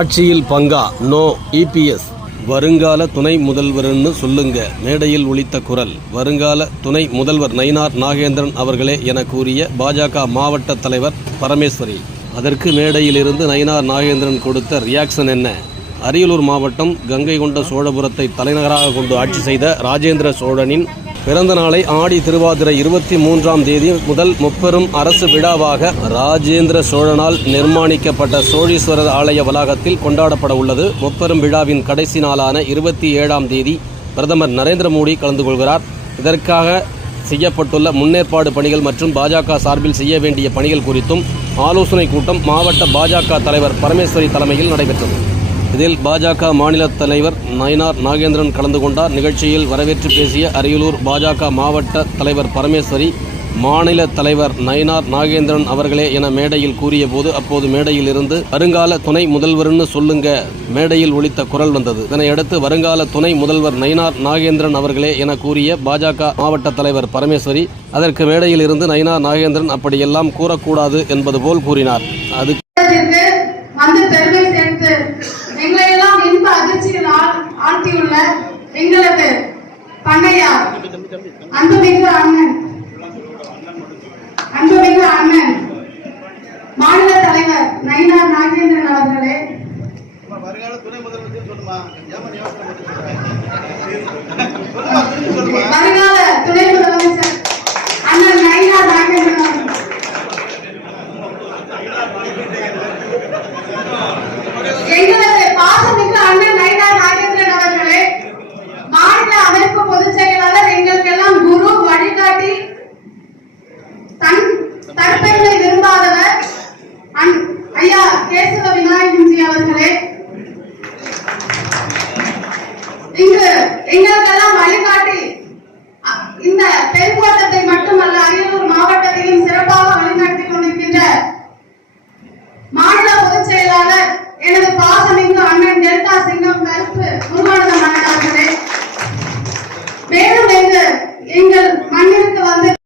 ஆட்சியில் பங்கா? No EPS வருங்கால துணை முதல்வர்னு சொல்லுங்க. மேடையில் ஒலித்த குரல். வருங்கால துணை முதல்வர் நயினார் நாகேந்திரன் அவர்களே என கூறிய பாஜக மாவட்ட தலைவர் பரமேஸ்வரி. அதற்கு மேடையிலிருந்து நயினார் நாகேந்திரன் கொடுத்த ரியாக்ஷன் என்ன? அரியலூர் மாவட்டம் கங்கை கொண்ட சோழபுரத்தை தலைநகராக கொண்டு ஆட்சி செய்த ராஜேந்திர சோழனின் பிறந்த நாளை ஆடி திருவாதிரை இருபத்தி மூன்றாம் தேதி முதல் முப்பெரும் அரசு விழாவாக ராஜேந்திர சோழனால் நிர்மாணிக்கப்பட்ட சோழீஸ்வரர் ஆலய வளாகத்தில் கொண்டாடப்பட உள்ளது. முப்பெரும் விழாவின் கடைசி நாளான இருபத்தி ஏழாம் தேதி பிரதமர் நரேந்திர மோடி கலந்து கொள்கிறார். இதற்காக செய்யப்பட்டுள்ள முன்னேற்பாடு பணிகள் மற்றும் பாஜக சார்பில் செய்ய வேண்டிய பணிகள் குறித்தும் ஆலோசனை கூட்டம் மாவட்ட பாஜக தலைவர் பரமேஸ்வரி தலைமையில் நடைபெற்றது. இதில் பாஜக மாநில தலைவர் நயினார் நாகேந்திரன் கலந்து கொண்டார். நிகழ்ச்சியில் வரவேற்று பேசிய அரியலூர் பாஜக மாவட்ட தலைவர் பரமேஸ்வரி மாநில தலைவர் நயினார் நாகேந்திரன் அவர்களே என மேடையில் கூறியபோது அப்போது மேடையில் இருந்து வருங்கால துணை முதல்வர்னு சொல்லுங்க மேடையில் ஒழித்த குரல் வந்தது. இதனையடுத்து வருங்கால துணை முதல்வர் நயினார் நாகேந்திரன் அவர்களே என கூறிய பாஜக மாவட்ட தலைவர் பரமேஸ்வரி அதற்கு மேடையில் இருந்து நயினார் நாகேந்திரன் அப்படியெல்லாம் கூறக்கூடாது என்பது போல் கூறினார். அது ஆழ்த்தியுள்ள எங்களது பண்ணையார் அன்புமிகு அண்ணன். அன்புமிகு அண்ணன். மாநில தலைவர் நயினார் நாகேந்திரன் அவர்களே. வருங்கால துணை முதலமைச்சர் அண்ணன் நயினார் நாகேந்திரன் அவர்கள். Donald